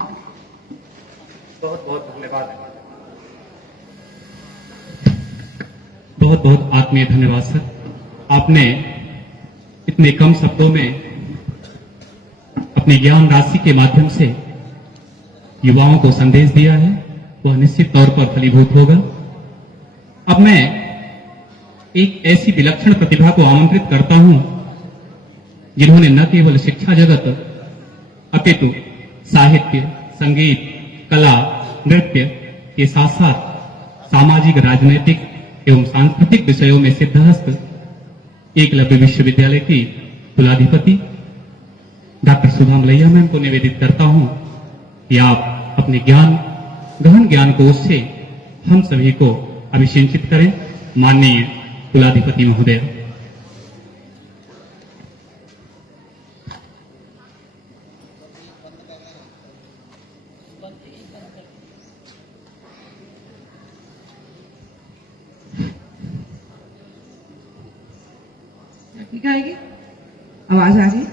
बहुत बहुत धन्यवाद। बहुत बहुत आत्मीय धन्यवाद सर। आपने इतने कम शब्दों में अपनी ज्ञान राशि के माध्यम से युवाओं को संदेश दिया है, वह निश्चित तौर पर फलीभूत होगा। अब मैं एक ऐसी विलक्षण प्रतिभा को आमंत्रित करता हूं जिन्होंने न केवल शिक्षा जगत अपितु साहित्य, संगीत, कला, नृत्य के साथ साथ सामाजिक, राजनीतिक एवं सांस्कृतिक विषयों में सिद्धहस्त एकलव्य विश्वविद्यालय की कुलाधिपति डॉक्टर सुधा मलैया मैम को निवेदित करता हूं कि आप अपने ज्ञान, गहन ज्ञान कोष से हम सभी को अभिषेचित करें। माननीय कुलाधिपति महोदय। ठीक आएगी, आवाज आ गई।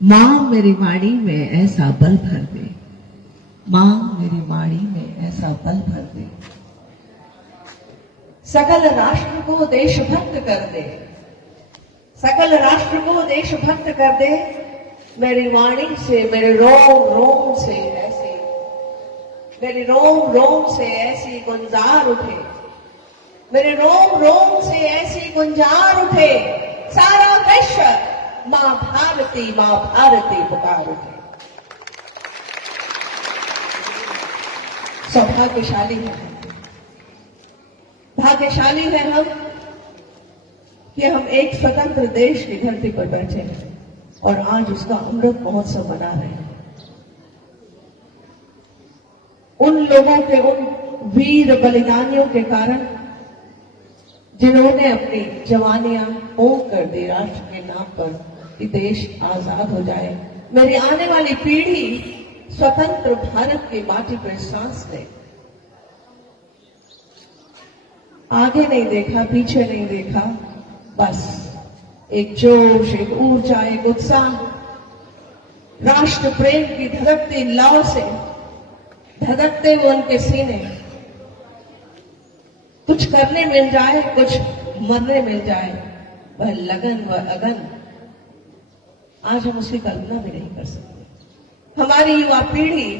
मां मेरी माड़ी में ऐसा बल भर दे, मां मेरी माड़ी में ऐसा बल भर दे, सकल राष्ट्र को देशभक्त कर दे, सकल राष्ट्र को देशभक्त कर दे। मेरी वाणी से, मेरे रोम रोम से ऐसी, मेरी रोम रोम से ऐसी गुंजार उठे, मेरे रोम रोम से ऐसी गुंजार उठे, सारा विश्व मां भारती पुकार उठे। सौभाग्यशाली है, भाग्यशाली है हम कि हम एक स्वतंत्र देश की धरती पर बैठे हैं और आज उसका अमृत महोत्सव मना रहे हैं। उन लोगों के, उन वीर बलिदानियों के कारण जिन्होंने अपनी जवानियां होम कर दी राष्ट्र के नाम पर कि देश आजाद हो जाए, मेरी आने वाली पीढ़ी स्वतंत्र भारत की माटी पर सांस ले। आगे नहीं देखा, पीछे नहीं देखा, बस एक जोश, एक ऊर्जा, एक उत्साह, राष्ट्र प्रेम की धड़कती लौ से धड़कते हुए उनके सीने, कुछ करने मिल जाए, कुछ मरने मिल जाए, वह लगन, वह अगन आज हम उसकी कल्पना भी नहीं कर सकते। हमारी युवा पीढ़ी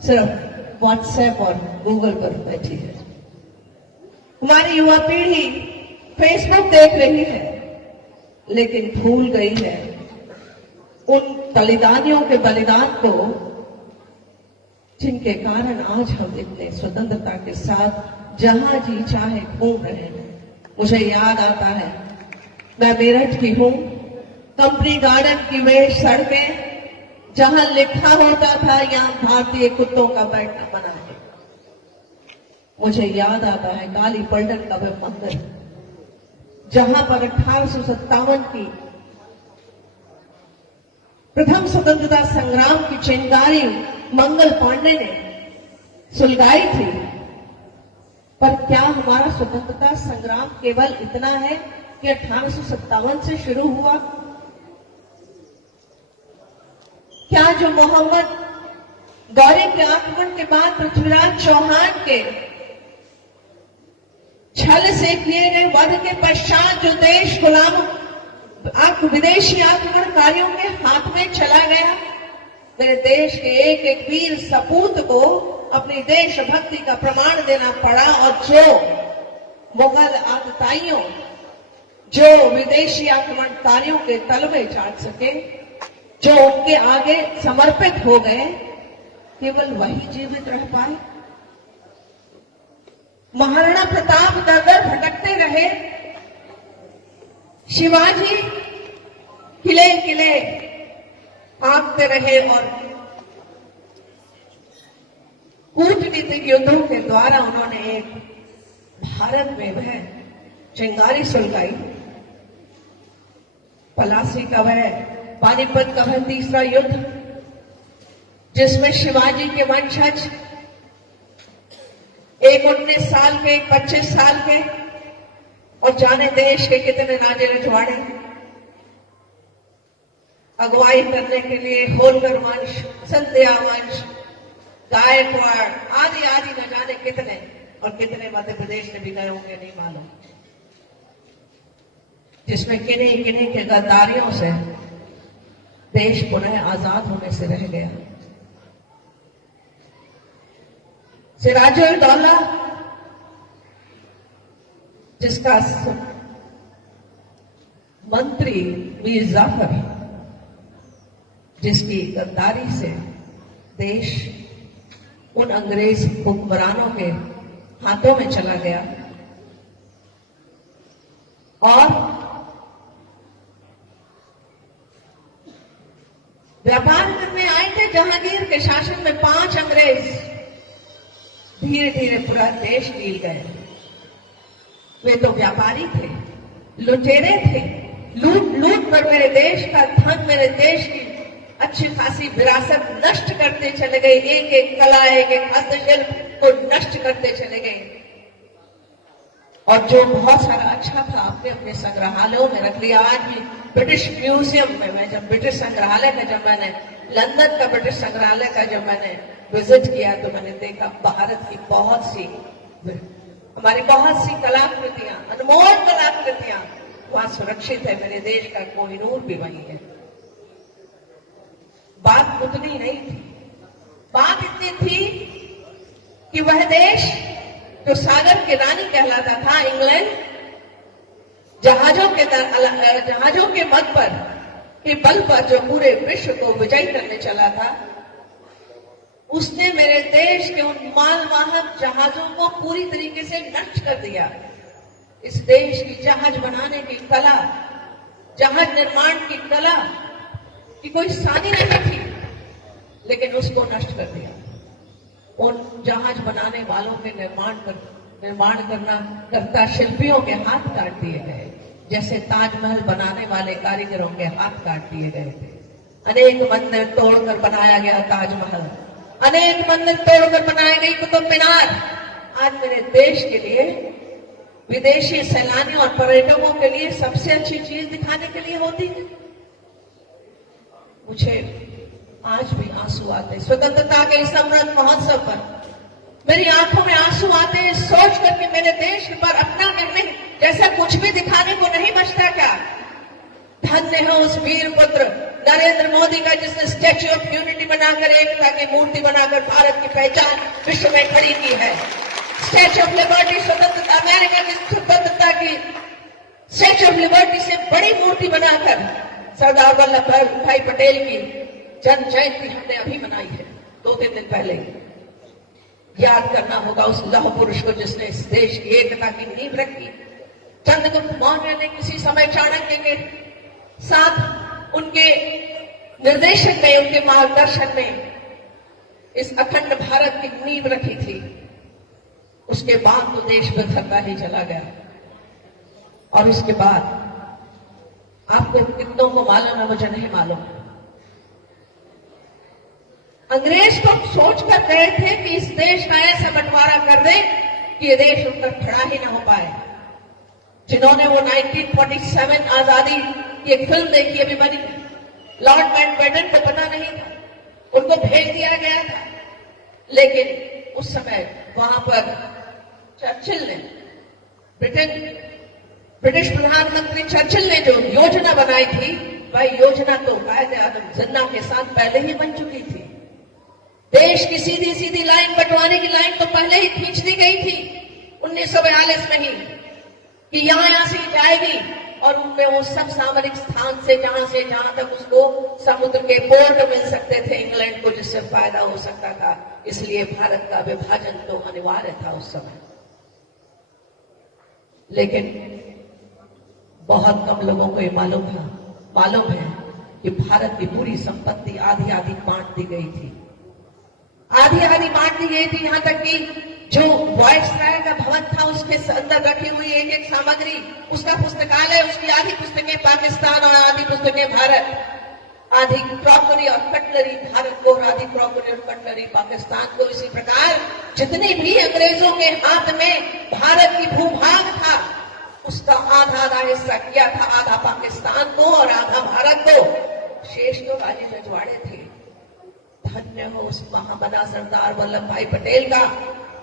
सिर्फ व्हाट्सएप और गूगल पर बैठी है, हमारी युवा पीढ़ी फेसबुक देख रही है, लेकिन भूल गई है उन बलिदानियों के बलिदान को जिनके कारण आज हम इतने स्वतंत्रता के साथ जहां जी चाहे घूम रहे हैं। मुझे याद आता है, मैं मेरठ की हूं, कंपनी गार्डन की वे सड़कें जहां लिखा होता था यहां भारतीय कुत्तों का बैठना मना है। मुझे याद आता है काली पलटन का वह मंदिर जहां पर 1857 की प्रथम स्वतंत्रता संग्राम की चिंगारी मंगल पांडे ने सुलगाई थी। पर क्या हमारा स्वतंत्रता संग्राम केवल इतना है कि 1857 से शुरू हुआ? क्या जो मोहम्मद गौरी के आक्रमण के बाद पृथ्वीराज चौहान के छल से किए गए वध के पश्चात जो देश गुलाम विदेशी आक्रमणकारियों के हाथ में चला गया, मेरे देश के एक एक वीर सपूत को अपनी देशभक्ति का प्रमाण देना पड़ा और जो मुगल आतताइयों, जो विदेशी आक्रमणकारियों के तलवे चाट सके, जो उनके आगे समर्पित हो गए, केवल वही जीवित रह पाए। महाराणा प्रताप दर दर भटकते रहे, शिवाजी किले किले भागते रहे और कूटनीतिक युद्धों के द्वारा उन्होंने एक भारत में वह चिंगारी सुलगाई। पलासी का वह, पानीपत का वह तीसरा युद्ध जिसमें शिवाजी के वंशज, एक 19 साल के, एक 25 साल के, और जाने देश के कितने राजे रजवाड़े अगुवाई करने के लिए होलकर वंश, संध्या वंश, गायकवाड़ आदि आदि न जाने कितने और कितने मध्य प्रदेश में भी गए होंगे नहीं मालूम, जिसमें किन्हीं किन्हीं के गद्दारियों से देश पुनः आजाद होने से रह गया। सिराजुल दौला, जिसका मंत्री मीर जाफर, जिसकी गद्दारी से देश उन अंग्रेज हुक्मरानों के हाथों में चला गया और व्यापार करने आए थे जहांगीर के शासन में 5 अंग्रेज, धीरे धीरे पूरा देश गिर गए। वे तो व्यापारी थे, लुटेरे थे, लूट लूट कर मेरे देश का धन, मेरे देश की अच्छी खासी विरासत नष्ट करते चले गए। एक एक कला, एक एक हस्तशिल्प को नष्ट करते चले गए और जो बहुत सारा अच्छा था अपने अपने संग्रहालयों में रख लिया। आज भी ब्रिटिश म्यूजियम में, मैं जब ब्रिटिश संग्रहालय का, जब मैंने लंदन का ब्रिटिश संग्रहालय का जब मैंने विजिट किया तो मैंने देखा भारत की बहुत सी, हमारी बहुत सी कलाकृतियां, अनमोल कलाकृतियां वहां सुरक्षित है। मेरे देश का कोहिनूर भी वही है। बात उतनी नहीं थी, बात इतनी थी कि वह देश जो सागर की रानी कहलाता था, इंग्लैंड, जहाजों के मद पर के बल पर जो पूरे विश्व को विजयी करने चला था, उसने मेरे देश के उन मालवाहक जहाजों को पूरी तरीके से नष्ट कर दिया। इस देश की जहाज बनाने की कला, जहाज निर्माण की कला की कोई सानी नहीं थी, लेकिन उसको नष्ट कर दिया। उन जहाज बनाने वालों के निर्माण करता शिल्पियों के हाथ काट दिए गए, जैसे ताजमहल बनाने वाले कारीगरों के हाथ काट दिए गए थे। अनेक मंदिर तोड़कर बनाया गया ताजमहल, अनेक मंदिर तोड़कर बनाई गई कुतुब मीनार। आज मेरे देश के लिए, विदेशी सैलानियों और पर्यटकों के लिए सबसे अच्छी चीज दिखाने के लिए होती है। मुझे आज भी आंसू आते स्वतंत्रता के इस अमृत महोत्सव पर, मेरी आंखों में आंसू आते हैं सोच करके मेरे देश पर अपना करने जैसा कुछ भी दिखाने को नहीं बचता क्या। धन्य है उस वीर पुत्र नरेंद्र मोदी का, जिसने स्टैच्यू ऑफ यूनिटी बनाकर, एकता की मूर्ति बनाकर भारत की पहचान विश्व में खड़ी की है। स्टैच्यू ऑफ लिबर्टी, स्वतंत्रता, अमेरिका की स्वतंत्रता की स्टैच्यू ऑफ लिबर्टी से बड़ी मूर्ति बनाकर सरदार वल्लभ भाई पटेल की जन्म जयंती हमने अभी मनाई है, 2-3 दिन पहले। याद करना होगा उस लौह पुरुष को जिसने इस देश की एकता की नींव रखी। चंद्रगुप्त मौर्य ने किसी समय चाणक्य के साथ उनके निर्देशन में, उनके मार्गदर्शन में इस अखंड भारत की नींव रखी थी। उसके बाद तो देश बिखरता ही चला गया। और उसके बाद आपको कितनों को मालूम है, मुझे नहीं मालूम, अंग्रेज तो सोच कर गए थे कि इस देश का ऐसा बंटवारा कर दे कि ये देश उठकर खड़ा ही ना हो पाए। जिन्होंने वो 1947 आजादी की एक फिल्म देखी, अभी बनी, लॉर्ड माउंटबेटन को पता नहीं था, उनको भेज दिया गया था। लेकिन उस समय वहां पर चर्चिल ने, ब्रिटिश प्रधानमंत्री चर्चिल ने जो योजना बनाई थी, वह योजना तो कायदे-आज़म जिन्ना के साथ पहले ही बन चुकी थी। देश की सीधी सीधी लाइन, बंटवारे की लाइन तो पहले ही खींच दी गई थी 1942 में ही, कि यहां से जाएगी और उनमें वो सब सामरिक स्थान से जहां तक उसको समुद्र के पोर्ट मिल सकते थे इंग्लैंड को, जिससे फायदा हो सकता था। इसलिए भारत का विभाजन तो अनिवार्य था उस समय। लेकिन बहुत कम लोगों को ये मालूम है कि भारत की पूरी संपत्ति आधी आधी बांट दी गई थी, आधी आधी बांट दी गई थी। यहां तक कि जो वायसराय का भवन था, उसके अंदर रखी हुई एक एक सामग्री, उसका पुस्तकालय, उसकी आधी पुस्तकें पाकिस्तान और आधी पुस्तकें भारत, आधी क्रॉकरी और कटलरी भारत को और आधी क्रॉकरी और कटलरी पाकिस्तान को। इसी प्रकार जितनी भी अंग्रेजों के हाथ में भारत की भूभाग था, उसका आधा आधा हिस्सा किया था, आधा पाकिस्तान को और आधा भारत को। शेष तो राजे रजवाड़े थे। धन्य हो उस महामना सरदार वल्लभ भाई पटेल का,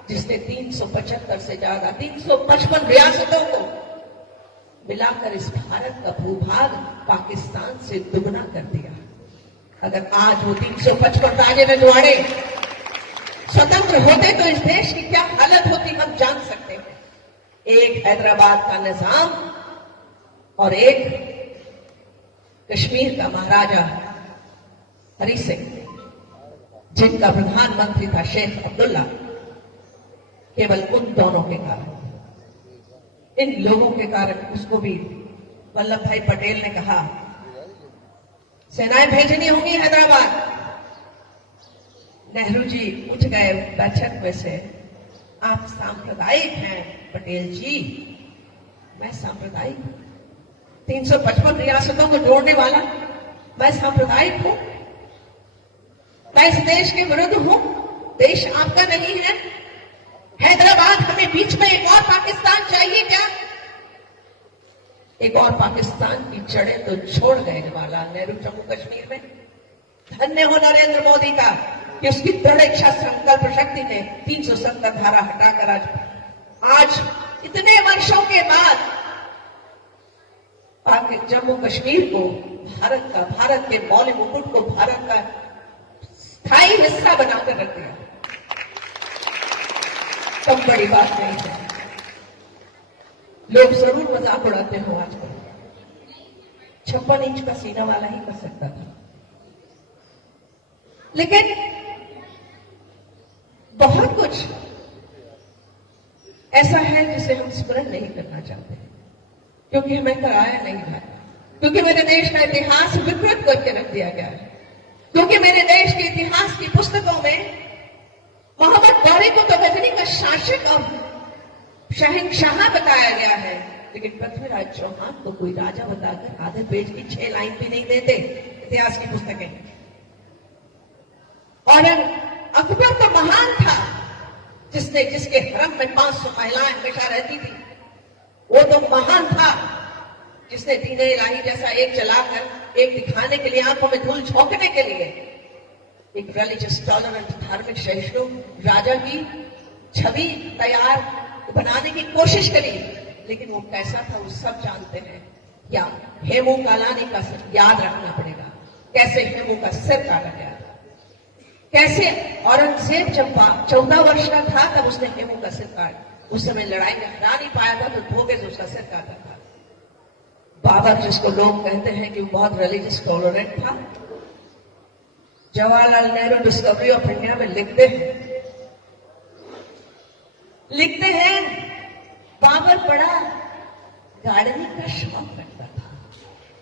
जिसने 375 से ज्यादा 355 रियासतों को मिलाकर इस भारत का भूभाग पाकिस्तान से दुगना कर दिया। अगर आज वो 355 राजे रजवाड़े स्वतंत्र होते तो इस देश की क्या हालत होती हम जान सकते हैं। एक हैदराबाद का निजाम और एक कश्मीर का महाराजा हरि सिंह, जिनका प्रधानमंत्री था शेख अब्दुल्ला, केवल उन दोनों के कारण, इन लोगों के कारण उसको भी वल्लभ भाई पटेल ने कहा सेनाएं भेजनी होंगी हैदराबाद। नेहरू जी उठ गए बैठक में से, आप सांप्रदायिक हैं पटेल जी। मैं सांप्रदायिक, 355 रियासतों को जोड़ने वाला मैं सांप्रदायिक हूं? मैं इस देश के विरुद्ध हूं? देश आपका नहीं है? हैदराबाद हमें बीच में एक और पाकिस्तान चाहिए क्या? एक और पाकिस्तान की जड़ें तो छोड़ गए जवाहरलाल नेहरू जम्मू कश्मीर में। धन्य हो नरेंद्र मोदी का कि उसकी दृढ़ इच्छा संकल्प शक्ति ने 370 धारा हटाकर आज इतने वर्षों के बाद जम्मू कश्मीर को भारत का, भारत के मौलिक मुकुट को भारत का स्थायी हिस्सा बनाकर रख दिया। कम बड़ी बात नहीं है। लोग जरूर मजाक उड़ाते हो आजकल, 56 इंच का सीना वाला ही कर सकता था, लेकिन बहुत कुछ ऐसा है जिसे हम स्मरण नहीं करना चाहते, क्योंकि हमें कराया नहीं था, क्योंकि मेरे देश का इतिहास विकृत करके रख दिया गया है, क्योंकि मेरे देश के इतिहास की पुस्तकों में मोहम्मद गौरी को तो गजनी का शासक और शहंशाह बताया गया है, लेकिन पृथ्वीराज चौहान को कोई राजा बताकर आधे पेज की 6 लाइन भी नहीं देते इतिहास की पुस्तकें। और अकबर तो महान था, जिसके हरम में 500 महिलाएं हमेशा रहती थी। वो तो महान था जिसने दीन इलाही जैसा एक चलाकर, एक दिखाने के लिए, आंखों में धूल झोंकने के लिए एक रिलीजियस टॉलरेंट धार्मिक सहिष्णु राजा की छवि तैयार बनाने की कोशिश करी, लेकिन वो कैसा था वो सब जानते हैं। या हेमू कालानी का याद रखना पड़ेगा, कैसे हेमू का सिर काटा गया, कैसे औरंगजेब जब 14 वर्ष का था तब उसने हेमू का सिर काट, उस समय लड़ाई में हरा नहीं पाया था तो धोखे से उसका सिर काटा था। बाबर, जिसको लोग कहते हैं कि वो बहुत रिलीजियस टॉलरेंट था, Jawaharlal Nehru discovery of India में लिखते हैं बाबर बड़ा गार्डनिंग का शौक रखता था,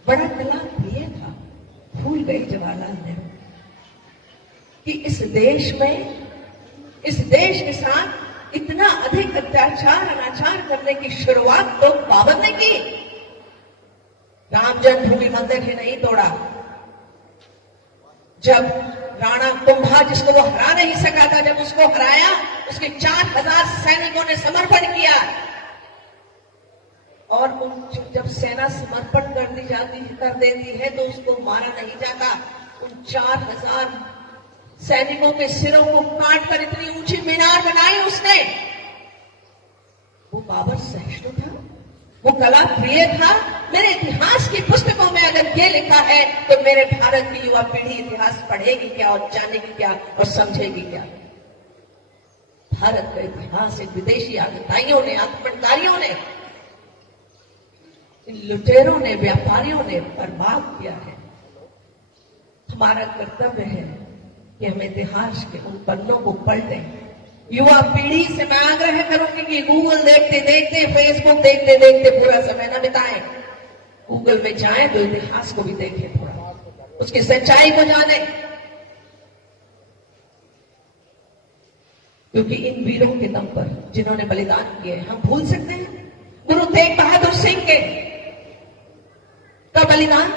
बड़ा कला प्रिय था। भूल गए जवाहरलाल नेहरू कि इस देश के साथ इतना अधिक अत्याचार अनाचार करने की शुरुआत तो बाबर ने की। राम जन्मभूमि मंदिर ही नहीं तोड़ा, जब राणा कुंभा, जिसको वो हरा नहीं सका था, जब उसको हराया, उसके 4000 सैनिकों ने समर्पण किया। और जब सेना समर्पण कर देती है तो उसको मारा नहीं जाता। उन 4000 सैनिकों के सिरों को काटकर इतनी ऊंची मीनार बनाई उसने। वो बाबर सहिष्णु था, वो कला प्रिय था। मेरे इतिहास की पुस्तकों में अगर ये लिखा है तो मेरे भारत की युवा पीढ़ी इतिहास पढ़ेगी क्या और जानेगी क्या और समझेगी क्या? भारत का इतिहास इन विदेशी आतताइयों ने, आक्रमणकारियों ने, इन लुटेरों ने, व्यापारियों ने बर्बाद किया है। हमारा कर्तव्य है कि हम इतिहास के उन पन्नों को पलटें। युवा पीढ़ी से मैं आग्रह करूंगी कि गूगल देखते देखते, फेसबुक देखते देखते पूरा समय न बिताएं। गूगल में जाएं तो इतिहास को भी देखें, थोड़ा उसकी सच्चाई को जाने, क्योंकि इन वीरों के दम पर जिन्होंने बलिदान किए हम भूल सकते हैं? गुरु तेग बहादुर सिंह के का बलिदान,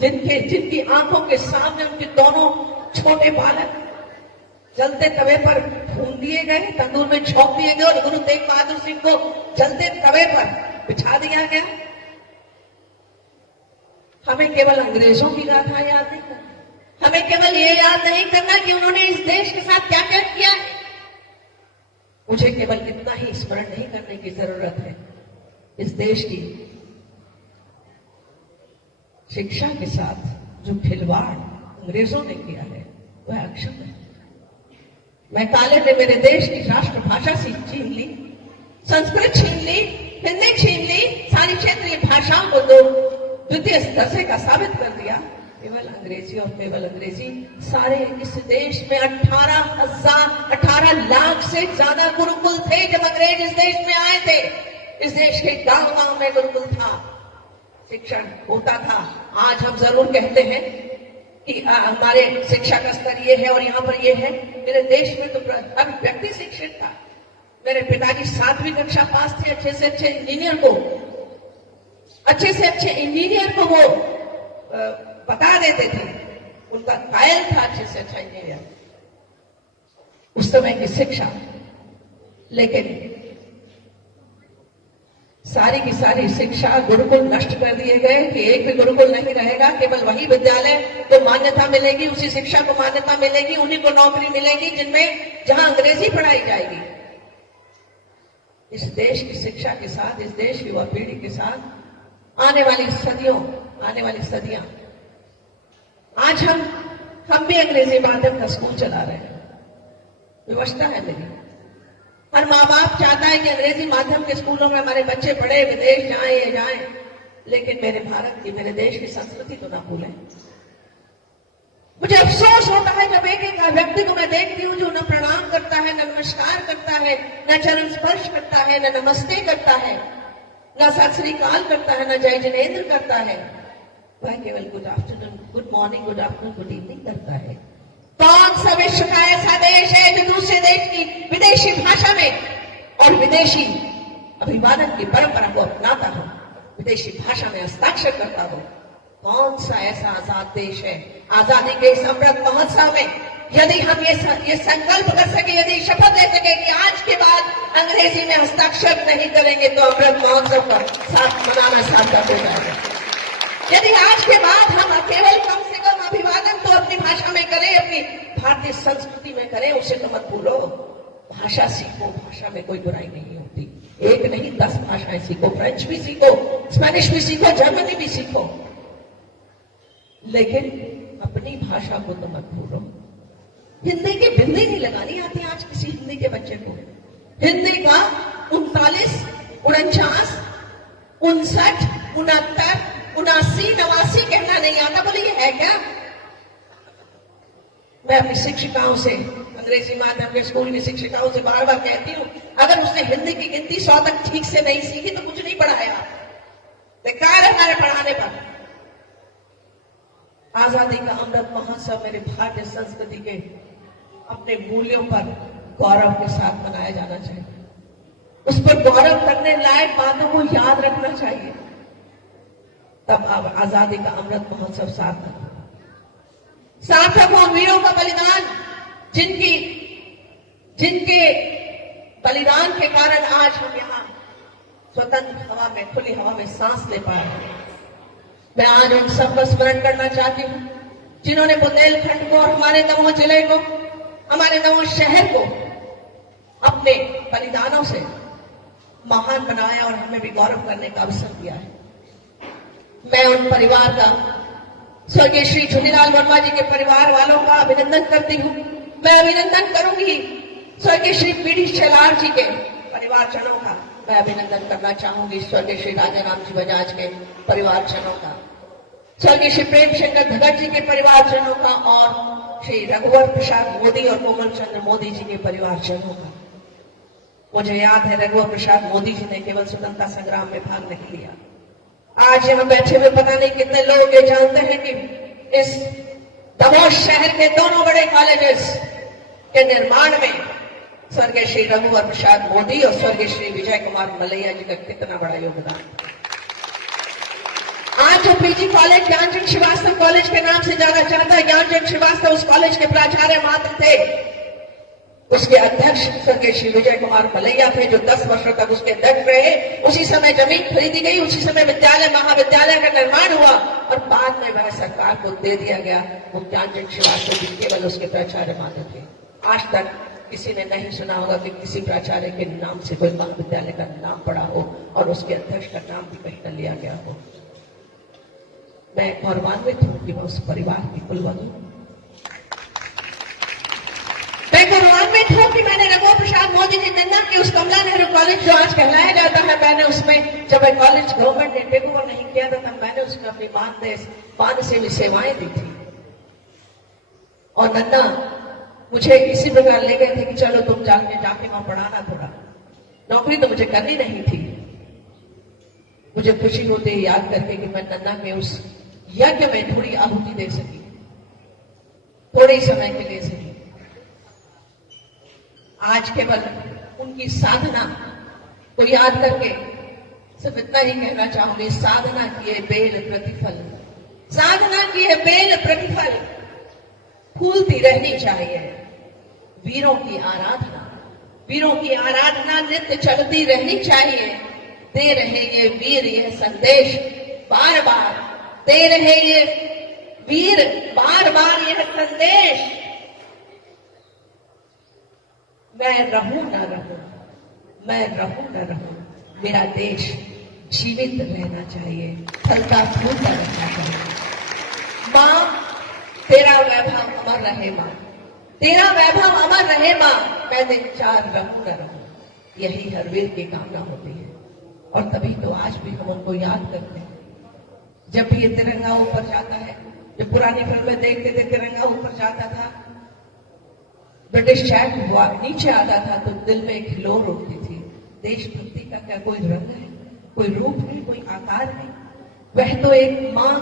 जिनकी आंखों के सामने उनके दोनों छोटे बालक जलते तवे पर भून दिए गए, तंदूर में झोंक दिए गए और गुरु तेग बहादुर सिंह को जलते तवे पर बिछा दिया गया। हमें केवल अंग्रेजों की गाथा याद नहीं करना, हमें केवल ये याद नहीं करना कि उन्होंने इस देश के साथ क्या क्या किया है। मुझे केवल इतना ही स्मरण नहीं करने की जरूरत है, इस देश की शिक्षा के साथ जो खिलवाड़ अंग्रेजों ने किया है वह अक्षम्य है। मैं काले ने मेरे देश की राष्ट्रभाषा छीन ली, संस्कृत छीन ली, हिंदी छीन ली, सारी क्षेत्रीय भाषाओं को तो द्वितीय दर्जे का साबित कर दिया। केवल अंग्रेजी और केवल अंग्रेजी, सारे इस देश में 18 लाख से ज्यादा गुरुकुल थे जब अंग्रेज इस देश में आए थे। इस देश के गांव-गांव में गुरुकुल था, शिक्षण होता था। आज हम जरूर कहते हैं कि हमारे शिक्षा का स्तर ये है और यहाँ पर ये है। मेरे देश में तो हर व्यक्ति शिक्षित था। मेरे पिताजी 7वीं कक्षा पास थे, अच्छे से अच्छे इंजीनियर को वो बता देते थे, उनका कायल था अच्छे से अच्छा इंजीनियर उस समय की शिक्षा। लेकिन सारी की सारी शिक्षा गुरुकुल नष्ट कर दिए गए कि एक भी गुरुकुल नहीं रहेगा, केवल वही विद्यालय को मान्यता मिलेगी, उसी शिक्षा को मान्यता मिलेगी, उन्हीं को नौकरी मिलेगी जहां अंग्रेजी पढ़ाई जाएगी। इस देश की शिक्षा के साथ, इस देश की युवा पीढ़ी के साथ आने वाली सदियां, आज हम भी अंग्रेजी माध्यम का स्कूल चला रहे हैं, व्यवस्था है मेरी। हर माँ बाप चाहता है कि अंग्रेजी माध्यम के स्कूलों में हमारे बच्चे पढ़े, विदेश जाएं, ये जाएं, लेकिन मेरे भारत की, मेरे देश की संस्कृति तो ना भूलें। मुझे अफसोस होता है जब एक व्यक्ति को मैं देखती हूँ जो न प्रणाम करता है, न नमस्कार करता है, न चरण स्पर्श करता है, न नमस्ते करता है, न सत श्री अकाल करता है, न जय जिनेन्द्र करता है। वह केवल good afternoon, good morning, good afternoon, good evening करता है। कौन सा विश्व का ऐसा देश है जो दूसरे देश की विदेशी भाषा में और विदेशी अभिवादन की परंपरा को अपनाता हो, विदेशी भाषा में हस्ताक्षर करता हो? कौन सा ऐसा आजाद देश है? आजादी के इस अमृत महोत्सव में यदि हम ये संकल्प कर सके, यदि शपथ ले सके कि आज के बाद अंग्रेजी में हस्ताक्षर नहीं करेंगे तो अमृत महोत्सव का साथ मनाना सार्थक हो जाएगा। यदि आज के बाद हम केवल कम से कम अभिवादन तो अपनी भाषा में करें, अपनी भारतीय संस्कृति में करें, उसे तो मत भूलो। भाषा सीखो, भाषा में कोई बुराई नहीं होती। एक नहीं 10 भाषाएं सीखो, फ्रेंच भी सीखो, स्पेनिश भी सीखो, जर्मनी भी सीखो, लेकिन अपनी भाषा को तो मत भूलो। हिंदी की बिंदी नहीं लगानी आती आज किसी हिंदी के बच्चे को। हिंदी का 39, 49, 59, 69, 79, 89 कहना नहीं आता। बोले ये है क्या? मैं अपनी शिक्षिकाओं से, अंग्रेजी माध्यम के स्कूल की शिक्षिकाओं से बार बार कहती हूं, अगर उसने हिंदी की गिनती 100 तक ठीक से नहीं सीखी तो कुछ नहीं पढ़ाया, बेकार है हमारे पढ़ाने पर। आजादी का अमृत महोत्सव मेरे भारतीय संस्कृति के अपने मूल्यों पर गौरव के साथ मनाया जाना चाहिए। उस पर गौरव करने लायक बातों को याद रखना चाहिए, तब अब आजादी का अमृत महोत्सव सार्थक हो। वीरों का बलिदान, जिनके बलिदान के कारण आज हम यहाँ स्वतंत्र हवा में, खुली हवा में सांस ले पा रहे हैं। मैं आज उन सबका स्मरण करना चाहती हूँ जिन्होंने बुंदेलखंड को और हमारे दमोह जिले को, हमारे दमोह शहर को अपने बलिदानों से महान बनाया और हमें भी गौरव करने का अवसर दिया है। मैं उन परिवार का, स्वर्गीय श्री झूलेलाल वर्मा जी के परिवार वालों का अभिनंदन करती हूँ। मैं अभिनंदन करूंगी स्वर्गीय श्री पीडी शेलार जी के परिवारजनों का। मैं अभिनंदन करना चाहूंगी स्वर्गीय श्री राजाराम जी बजाज के परिवारजनों का, स्वर्गीय श्री प्रेम शंकर धगट जी के परिवारजनों का, और श्री रघुवर प्रसाद मोदी और कोमल चंद्र मोदी जी के परिवारजनों का। मुझे याद है रघुवर प्रसाद मोदी जी ने केवल स्वतंत्रता संग्राम में भाग नहीं लिया। आज यहां बैठे हुए पता नहीं कितने लोग ये जानते हैं कि इस दमोह शहर के दोनों बड़े कॉलेजेस के निर्माण में स्वर्गीय श्री रघुवर प्रसाद मोदी और स्वर्गीय श्री विजय कुमार मलैया जी का कितना बड़ा योगदान। आज जो PG college Gyanchand Shrivastava college के नाम से जाना जाता है, ज्ञानचंद श्रीवास्तव उस कॉलेज के प्राचार्य मात्र थे। उसके अध्यक्ष स्वर्गीय श्री विजय कुमार मलैया थे, जो 10 वर्षों तक उसके अध्यक्ष रहे। उसी समय जमीन खरीदी गई, उसी समय विद्यालय महाविद्यालय का निर्माण हुआ और बाद में वह सरकार को दे दिया गया। मुक्तांजन श्रीवास्तव जी केवल उसके प्राचार्य माने थे। आज तक किसी ने नहीं सुना होगा कि किसी प्राचार्य के नाम से कोई महाविद्यालय का नाम पड़ा हो और उसके अध्यक्ष का नाम भी कहीं न लिया गया हो। मैं गौरवान्वित हूं कि मैं उस परिवार की कुलवधु। मैं गौरवान्वित हूं कि मैंने रघुवर प्रसाद मोदी जी नन्ना के उस कमला नेहरू कॉलेज जो आज कहलाया जाता है, मैंने उसमें जब मैं कॉलेज गवर्नमेंट ने टेक ओवर नहीं किया था तब मैंने उसमें अपनी मान से भी सेवाएं दी थी। और नन्ना मुझे इसी प्रकार ले गए थे कि चलो तुम जाके वहां पढ़ाना, थोड़ा नौकरी तो मुझे करनी नहीं थी। मुझे खुशी होती है याद करके कि मैं नन्ना के उस यज्ञ में थोड़ी आहुति दे सकी, थोड़े ही समय के लिए सकी। आज केवल उनकी साधना को याद करके सिर्फ इतना ही कहना चाहूंगी, साधना की है बेल प्रतिफल, साधना की है बेल प्रतिफल फूलती रहनी चाहिए। वीरों की आराधना, वीरों की आराधना नित्य चलती रहनी चाहिए। दे रहे ये वीर यह संदेश बार बार, दे रहे ये वीर बार बार यह संदेश, मैं रहूं न रहूं, मैं रहूं न रहूं, मेरा देश जीवित रहना चाहिए, फलता फूलता रहना चाहिए। मां तेरा वैभव अमर रहे मां, तेरा वैभव अमर रहे मां, मैं दिन 4 रहूं न रहूं, यही हर वीर की कामना होती है। और तभी तो आज भी हम उनको याद करते हैं। जब भी ये तिरंगा ऊपर जाता है, जब पुरानी फिल्में देखते थे तिरंगा ऊपर जाता था, ब्रिटिश फ्लैग नीचे आता था तो दिल में एक हिलोर उठती थी। देशभक्ति का क्या कोई रंग है, कोई रूप है, कोई आकार है? वह तो एक मां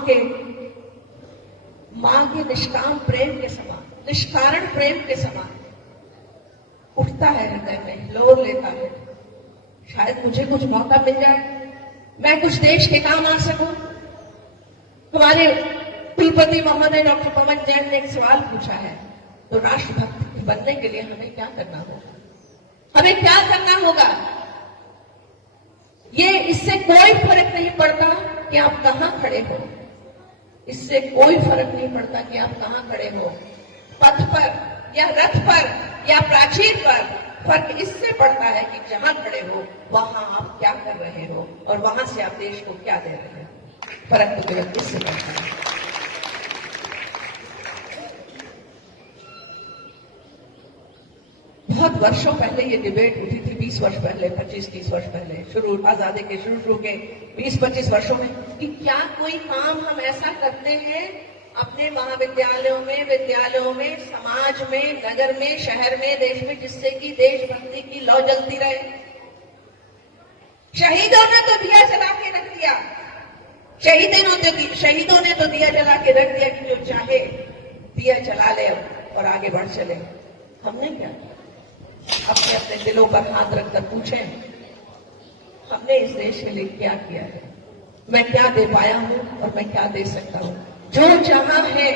के निष्काम प्रेम के समान, निष्कारण प्रेम के समान उठता है हृदय में, हिलोर लेता है। शायद मुझे कुछ मौका मिल जाए, मैं कुछ देश के काम आ सकूं। हमारे कुलपति महोदय डॉक्टर पवन जैन ने एक सवाल पूछा है, तो राष्ट्रभक्त बनने के लिए हमें क्या करना होगा? हमें क्या करना होगा? ये इससे कोई फर्क नहीं पड़ता कि आप कहां खड़े हो, इससे कोई फर्क नहीं पड़ता कि आप कहां खड़े हो, पथ पर या रथ पर या प्राचीर पर। फर्क इससे पड़ता है कि जहां खड़े हो वहां आप क्या कर रहे हो और वहां से आप देश को क्या दे रहे हो। फर्क तो केवल इससे पड़ता है। बहुत वर्षों पहले ये डिबेट उठी थी, 20 वर्ष पहले, 25-30 वर्ष पहले, शुरू आजादी के शुरू के 20-25 वर्षों में, कि क्या कोई काम हम ऐसा करते हैं अपने महाविद्यालयों में, विद्यालयों में, समाज में, नगर में, शहर में, देश में, जिससे कि देशभक्ति की लौ जलती रहे। शहीदों ने तो दिया जला के रख दिया, शहीदों ने तो दिया जला के रख दिया कि जो चाहे दिया जला ले और आगे बढ़ चले। हमने क्या किया? अपने अपने दिलों पर हाथ रखकर पूछें, हमने इस देश के लिए क्या किया है? मैं क्या दे पाया हूं और मैं क्या दे सकता हूं? जो जहां है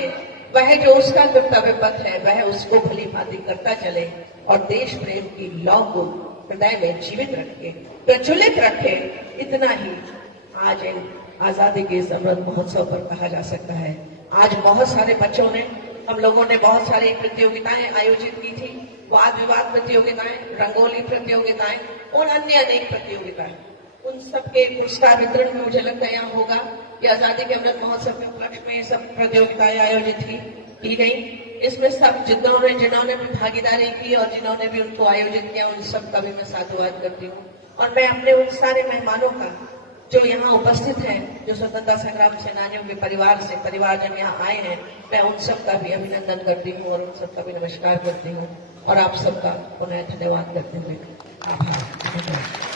वह जो उसका कर्तव्य पथ है वह उसको भली भांति करता चले और देश प्रेम की लौ को हृदय में जीवित रखे, प्रज्वलित रखे। इतना ही आज इन आजादी के इस अमृत महोत्सव पर कहा जा सकता है। आज बहुत सारे बच्चों ने, हम लोगों ने बहुत सारी प्रतियोगिताएं आयोजित की थी, वाद विवाद प्रतियोगिताएं, रंगोली प्रतियोगिताएं और अन्य अनेक प्रतियोगिताएं। उन सबके पुरस्कार वितरण में मुझे लगता है यहाँ होगा कि आजादी के अमृत महोत्सव के उपलक्ष्य में ये सब प्रतियोगिताएं आयोजित की गई। इसमें सब जिन्होंने भी भागीदारी की और जिन्होंने भी उनको आयोजित किया, उन सब का भी मैं साधुवाद करती हूँ। और मैं अपने उन सारे मेहमानों का जो यहाँ उपस्थित हैं, जो स्वतंत्रता संग्राम सेनानियों के परिवारजन यहाँ आए हैं, मैं उन सब का भी अभिनंदन करती हूँ और उन सब का भी नमस्कार करती हूँ और आप सबका पुनः धन्यवाद करते हुए आभार।